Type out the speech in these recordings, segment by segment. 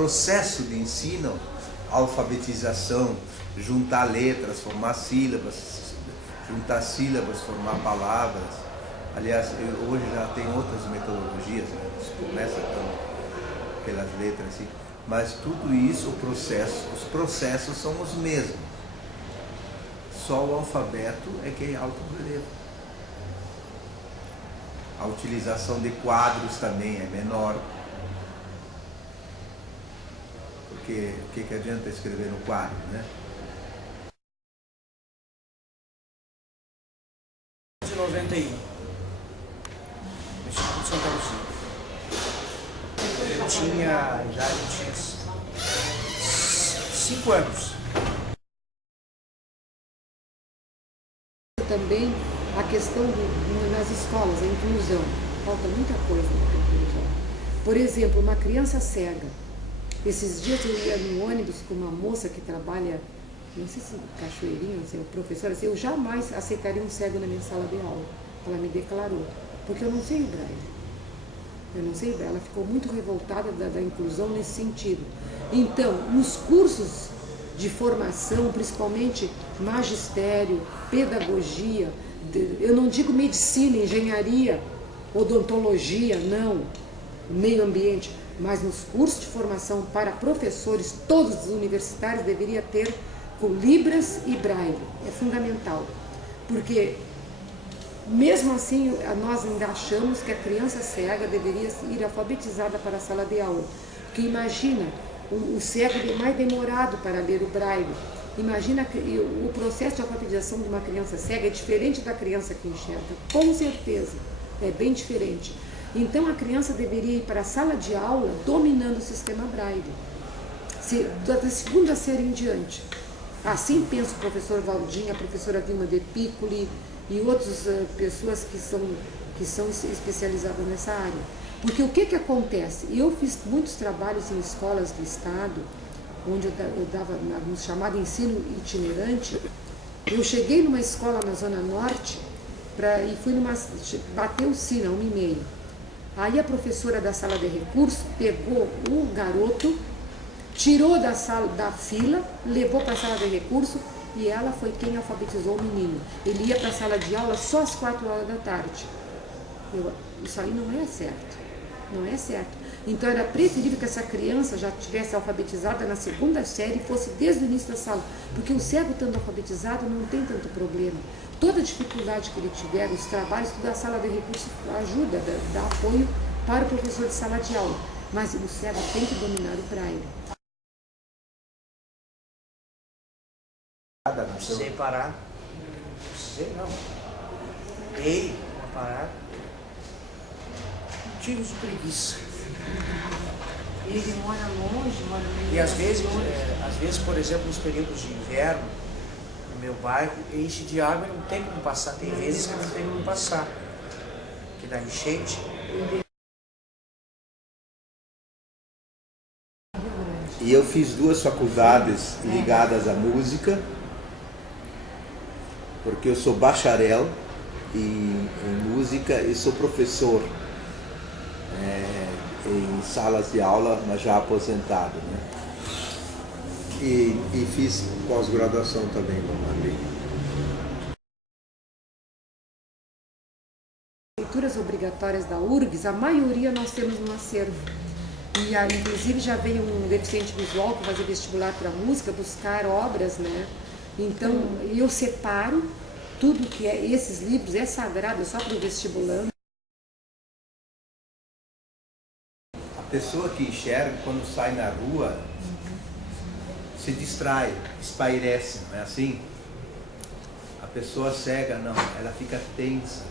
processo de ensino, alfabetização, juntar letras, formar sílabas, formar palavras. Aliás, hoje já tem outras metodologias, né? Começa pelas letras, assim. Mas tudo isso, os processos são os mesmos. Só o alfabeto é que é alto relevo. A utilização de quadros também é menor. Porque o que adianta escrever no quadro, né? De 91, no Instituto Santa Luzia. Eu tinha 5 anos. Também a questão nas escolas, a inclusão. Falta muita coisa na inclusão. Por exemplo, uma criança cega. Esses dias eu ia no ônibus com uma moça que trabalha, não sei se Cachoeirinha, não sei, professora, assim, eu jamais aceitaria um cego na minha sala de aula. Ela me declarou, porque eu não sei o braille. Eu não sei o braille. Ela ficou muito revoltada da inclusão nesse sentido. Então, nos cursos de formação, principalmente magistério, pedagogia, eu não digo medicina, engenharia, odontologia, não, meio ambiente, mas nos cursos de formação para professores, todos os universitários deveriam ter com libras e braille, é fundamental, porque mesmo assim nós ainda achamos que a criança cega deveria ir alfabetizada para a sala de aula, porque imagina, o cego é mais demorado para ler o braille. Imagina que o processo de alfabetização de uma criança cega é diferente da criança que enxerga, com certeza, é bem diferente. Então a criança deveria ir para a sala de aula dominando o sistema braille, da segunda série em diante. Assim pensa o professor Valdinha, a professora Vilma De Piccoli e outras pessoas que são especializadas nessa área. Porque o que acontece? Eu fiz muitos trabalhos em escolas do estado, onde eu dava no chamado ensino itinerante. Eu cheguei numa escola na Zona Norte e fui bateu o sino, 1h30. Aí a professora da sala de recurso pegou o garoto, tirou da fila, levou para a sala de recurso e ela foi quem alfabetizou o menino. Ele ia para a sala de aula só às 4h. Isso aí não é certo. Não é certo. Então era preferível que essa criança já tivesse alfabetizada na segunda série e fosse desde o início da sala, porque o cego estando alfabetizado não tem tanto problema. Toda dificuldade que ele tiver, os trabalhos, toda a sala de recurso ajuda, dá apoio para o professor de sala de aula, mas o cego tem que dominar o braille. Sem parar, sei não, ei, uma parada. Motivos de preguiça. Ele mora longe, mora meio. E às vezes, por exemplo, nos períodos de inverno, no meu bairro, enche de água e não tem como passar. Tem vezes que não tem como passar, que dá enchente. E eu fiz 2 faculdades ligadas à música, porque eu sou bacharel em música e sou professor em salas de aula, mas já aposentado, né? E fiz pós-graduação também no Madrid. Leituras obrigatórias da URGS, a maioria nós temos no acervo. E inclusive já veio um deficiente visual que fazer vestibular para música, buscar obras, né? Então eu separo tudo que é esses livros, é sagrado, é só para o vestibulando. A pessoa que enxerga, quando sai na rua, se distrai, espairece, não é assim? A pessoa cega, não, ela fica tensa.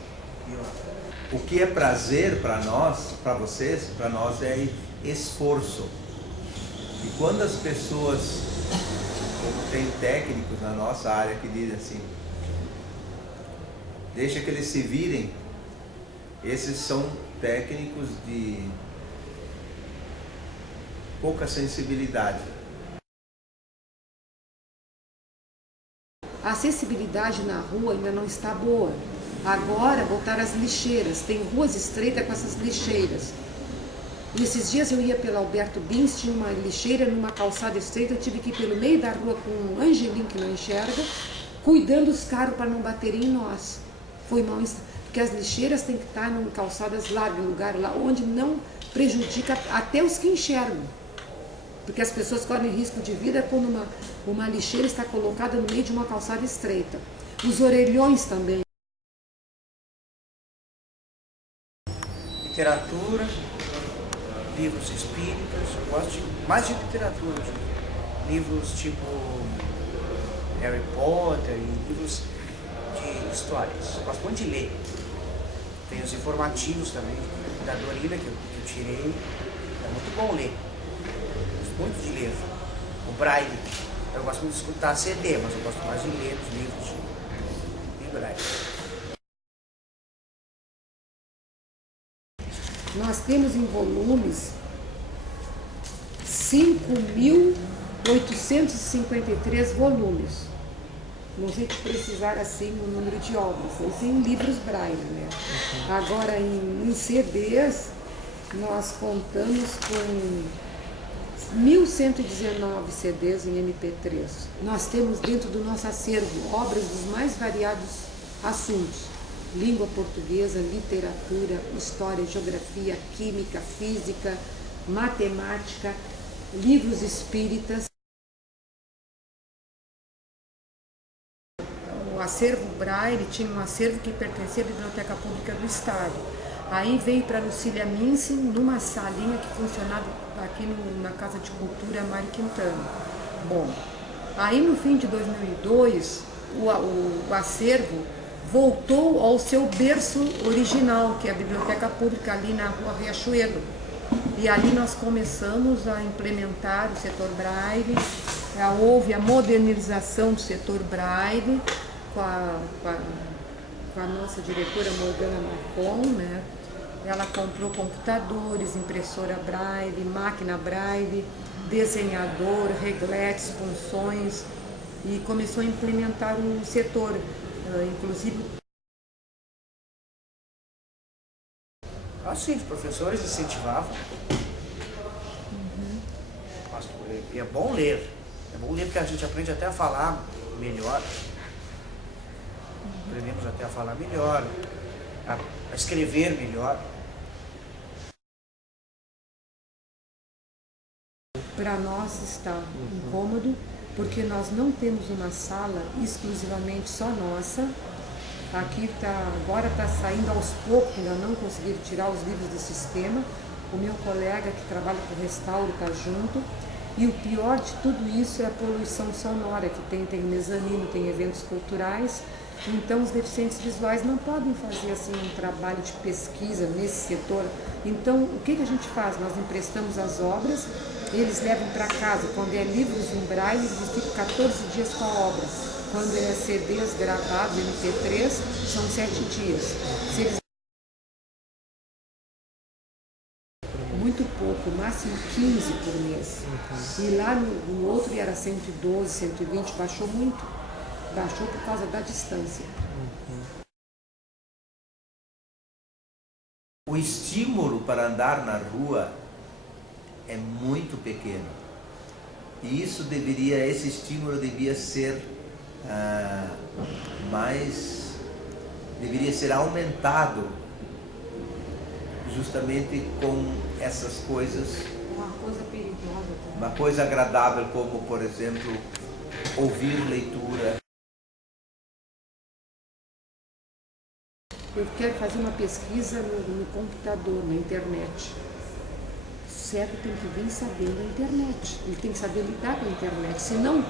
O que é prazer para nós, para vocês, para nós é esforço. E quando as pessoas, como tem técnicos na nossa área que dizem assim, deixa que eles se virem, esses são técnicos de pouca sensibilidade. A acessibilidade na rua ainda não está boa. Agora voltaram as lixeiras, tem ruas estreitas com essas lixeiras. E esses dias eu ia pela Alberto Bins, tinha uma lixeira numa calçada estreita, eu tive que ir pelo meio da rua com um angelim que não enxerga, cuidando dos carros para não baterem em nós. Foi mal, porque as lixeiras têm que estar em calçadas largas, em lugar lá onde não prejudica até os que enxergam. Porque as pessoas correm risco de vida quando uma lixeira está colocada no meio de uma calçada estreita. Os orelhões também. Literatura, livros espíritas, eu gosto mais de literatura, livros tipo Harry Potter e livros de histórias. Eu gosto muito de ler. Tem os informativos também, da Dorina, que eu tirei. É muito bom ler. Gosto muito de ler. O Braille. Eu gosto muito de escutar CD, mas eu gosto mais de ler os livros de Braille. Nós temos em volumes 5.853 volumes. Não sei se precisar assim o número de obras, isso em livros Braille, né? Agora em CDs nós contamos com 1.119 CDs em MP3. Nós temos dentro do nosso acervo obras dos mais variados assuntos: língua portuguesa, literatura, história, geografia, química, física, matemática, livros espíritas. O acervo Braille tinha um acervo que pertencia à Biblioteca Pública do Estado. Aí veio para Lucília Mince numa salinha que funcionava aqui na Casa de Cultura Mari Quintana. Bom, aí no fim de 2002, o acervo voltou ao seu berço original, que é a Biblioteca Pública ali na Rua Riachuelo. E ali nós começamos a implementar o setor Braille, houve a modernização do setor Braille com a nossa diretora Morgana Marcon, né? Ela comprou computadores, impressora Braille, máquina Braille, desenhador, regletes, punções e começou a implementar o setor, inclusive. Sim, os professores incentivavam. E é bom ler. É bom ler porque a gente aprende até a falar melhor. Aprendemos até a falar melhor, a escrever melhor. Para nós está incômodo, porque nós não temos uma sala exclusivamente só nossa. Aqui agora está saindo aos poucos, ainda não conseguiram tirar os livros do sistema. O meu colega que trabalha com restauro está junto. E o pior de tudo isso é a poluição sonora, que tem mezanino, tem eventos culturais. Então os deficientes visuais não podem fazer assim um trabalho de pesquisa nesse setor. Então o que a gente faz? Nós emprestamos as obras, eles levam para casa. Quando é livros em Braille, eles ficam 14 dias com a obra. Quando é CDs gravados, MP3, são 7 dias. Se eles... Muito pouco, máximo 15 por mês. E lá no outro era 112, 120, baixou muito. Baixou por causa da distância. O estímulo para andar na rua é muito pequeno. E esse estímulo devia ser deveria ser aumentado justamente com essas coisas. Uma coisa perigosa também. Uma coisa agradável como, por exemplo, ouvir leitura. Eu quero fazer uma pesquisa no computador, na internet. O cego tem que vir sabendo a internet. Ele tem que saber lidar com a internet. Senão,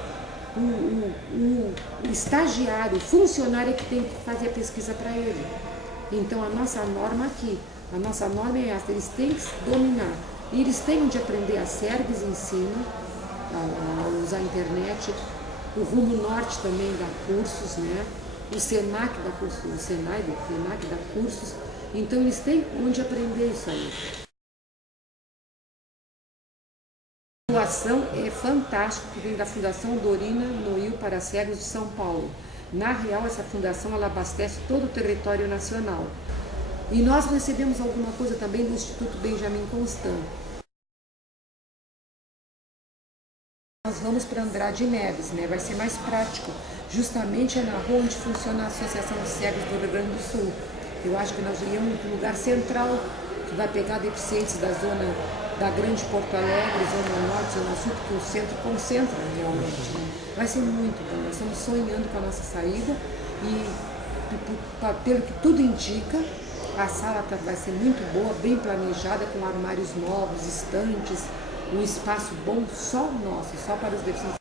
o estagiário, o funcionário é que tem que fazer a pesquisa para ele. Então, a nossa norma aqui, a nossa norma é essa. Eles têm que dominar. E eles têm de aprender. A Sergues ensina a usar a internet. O Rumo Norte também dá cursos, né? O Senac dá cursos, o Senac dá cursos, então eles têm onde aprender isso aí. A doação é fantástica, que vem da Fundação Dorina Noil para Cegos de São Paulo. Na real, essa fundação ela abastece todo o território nacional. E nós recebemos alguma coisa também do Instituto Benjamin Constant. Nós vamos para Andrade Neves, né? Vai ser mais prático. Justamente é na rua onde funciona a Associação de Cegos do Rio Grande do Sul. Eu acho que nós iríamos para um lugar central, que vai pegar deficientes da zona da Grande Porto Alegre, zona norte, zona sul, porque o centro concentra realmente. Né? Vai ser muito bom. Nós estamos sonhando com a nossa saída e, pelo que tudo indica, a sala vai ser muito boa, bem planejada, com armários novos, estantes, um espaço bom só nosso, só para os deficientes